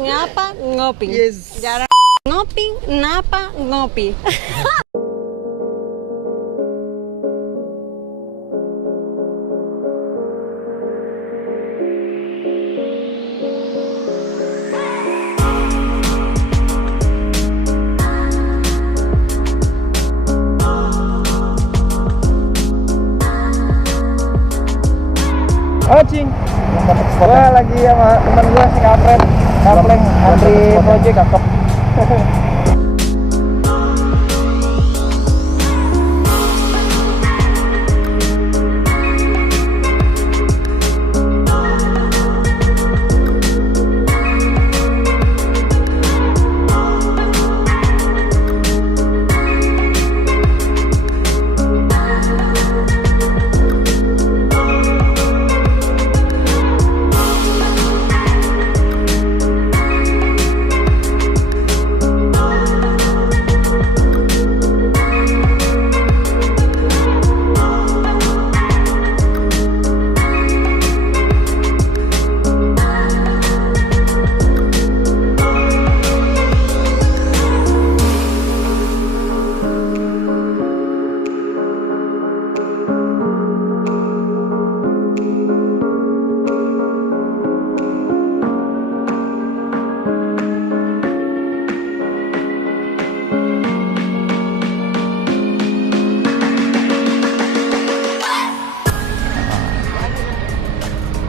ngapa, ngopi. Yes. Jarang ngopi, ngapa, ngopi. Oh cing, gue lagi sama temen gue si Kapret, Kapleng, antri project cakep.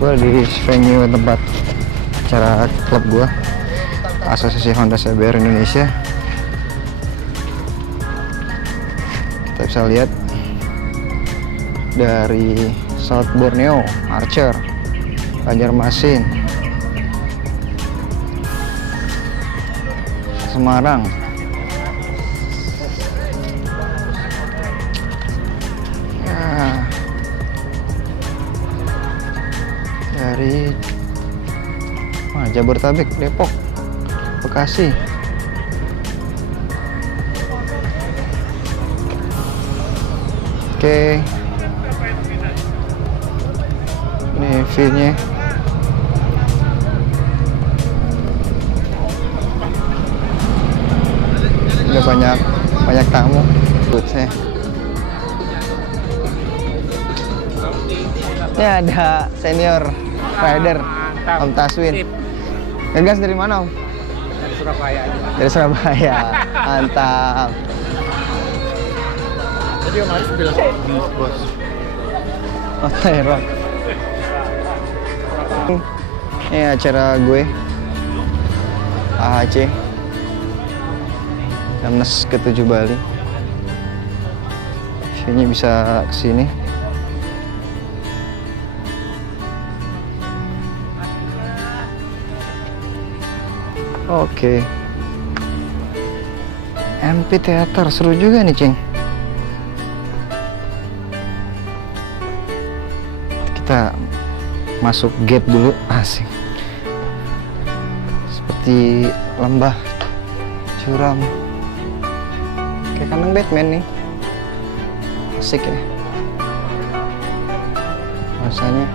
Gue di venue tempat acara klub gue, Asosiasi Honda CBR Indonesia. Kita bisa lihat dari South Borneo, Archer, Banjarmasin, Semarang, dari Jabodetabek, Depok, Bekasi. Oke, ini view-nya. Udah banyak tamu. Saya. Ini ada senior rider, Om Taswin. Ngegas dari mana, Om? Dari Surabaya. Dari Surabaya. Mantap. Jadi Om Aris bilang, bos. Oh, Tyron. Ini acara gue, AHC Gamnes ke-7 Bali. View-nya bisa kesini. Oke. MP Theater seru juga nih, Cing. Kita masuk gate dulu, asik. Seperti lembah curam. Kayak kandang Batman nih. Asik ya. Rasanya.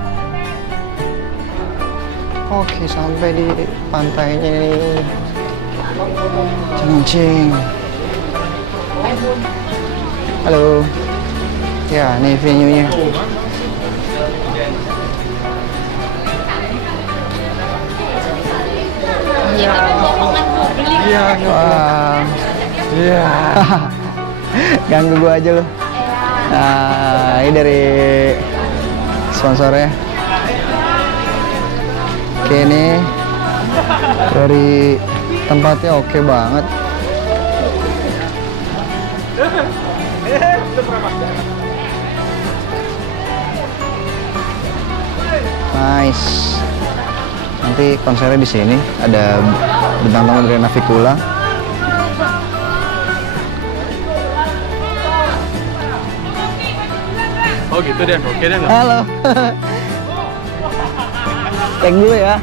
Oke, sampai di pantainya nih. Cing. Halo. Ya, nih venue-nya. Iya. Wah. Iya. Ganggu gua aja lu. Nah, ini dari sponsornya. Oke, ini dari tempatnya oke banget. Nice. Nanti konsernya di sini ada bintang tamu dari Navikula. Oh gitu Den, oke Den. Halo. Cek dulu ya.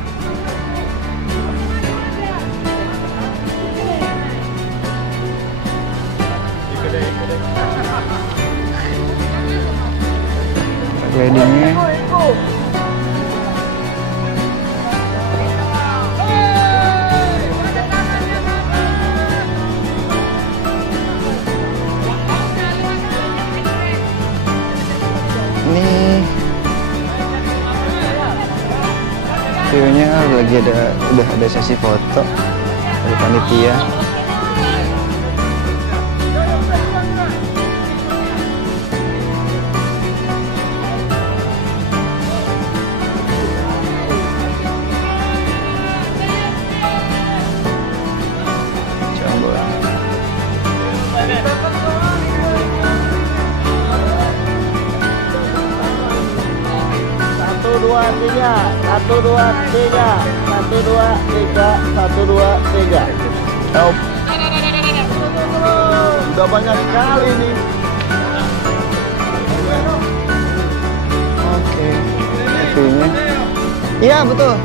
Weddingnya. lagi udah ada sesi foto dari panitia. Coba. Satu dua tiga, satu dua tiga, satu dua tiga, satu dua tiga. Help. Udah banyak sekali nih. Oke. Itunya. Iya betul.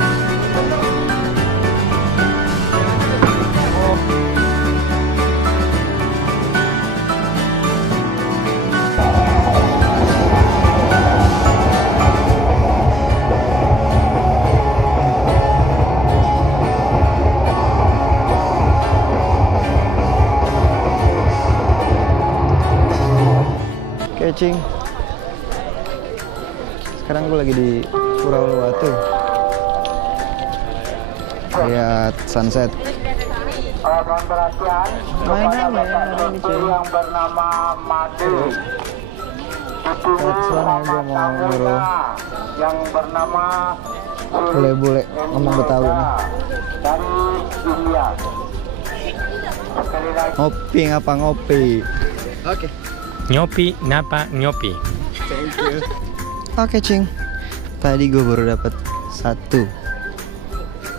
Cing. Sekarang gue lagi di Pulau Uluwatu. Lihat sunset. Mohon perhatian kepada Bapak Dokter yang bernama Madu. Soalnya gue mau nyuruh yang bernama bule-bule ngomong Betawi nih. dari India. Sekali lagi. Ngopi ngapa ngopi? Oke. Nyopi, ngapa nyopi? Thank you. Oke, Cing. Tadi gue baru dapat satu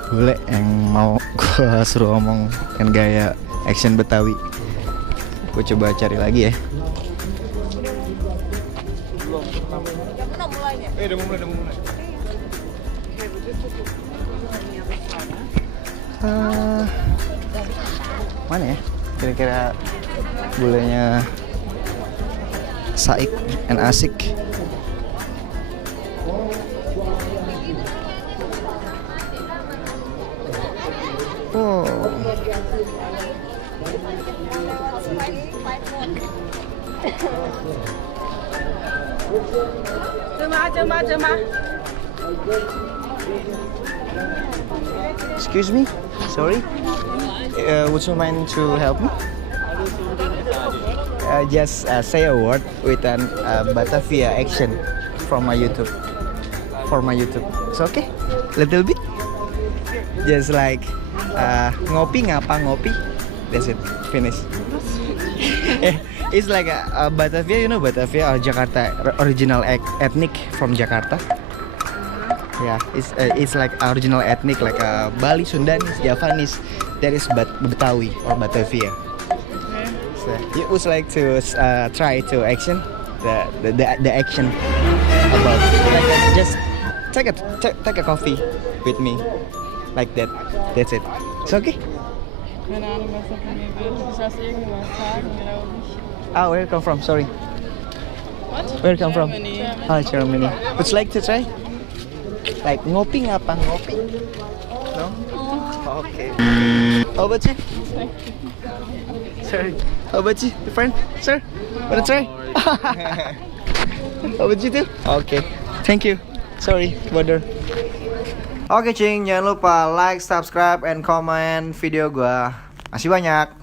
bule yang mau gue suruh ngomong dengan gaya action Betawi. Gue coba cari lagi ya. Udah mulai. Mana ya? Kira-kira bulenya Saik and Asik. Oh. Jemaah. Excuse me, sorry. Would you mind to help me? Just say a word with an Batavia action from my YouTube. For my YouTube, it's okay? Little bit? Just like ngopi ngapa ngopi. That's it. Finish. It's like a Batavia, you know Batavia, Jakarta, original ethnic from Jakarta. Yeah, it's like original ethnic like Bali, Sundanese, Javanese. That is Betawi or Batavia. So you would like to try to action the action about like just take a coffee with me like that. That's it. It's okay. Keine Ahnung, was das von mir wird. Ich lasse irgendwas sagen, glaube ich. Ah, where you come from? Sorry. What? Where you come from? Germany. Ah, Germany. Would you like to try? Like ngopi ngapa ngopi? No? Okay. How about you? Sorry. How about you, your friend? Sir? Wanna try? How about you too? Okay. Thank you. Sorry, bother. Oke, Cing, jangan lupa like, subscribe, and comment video gua. Masih banyak.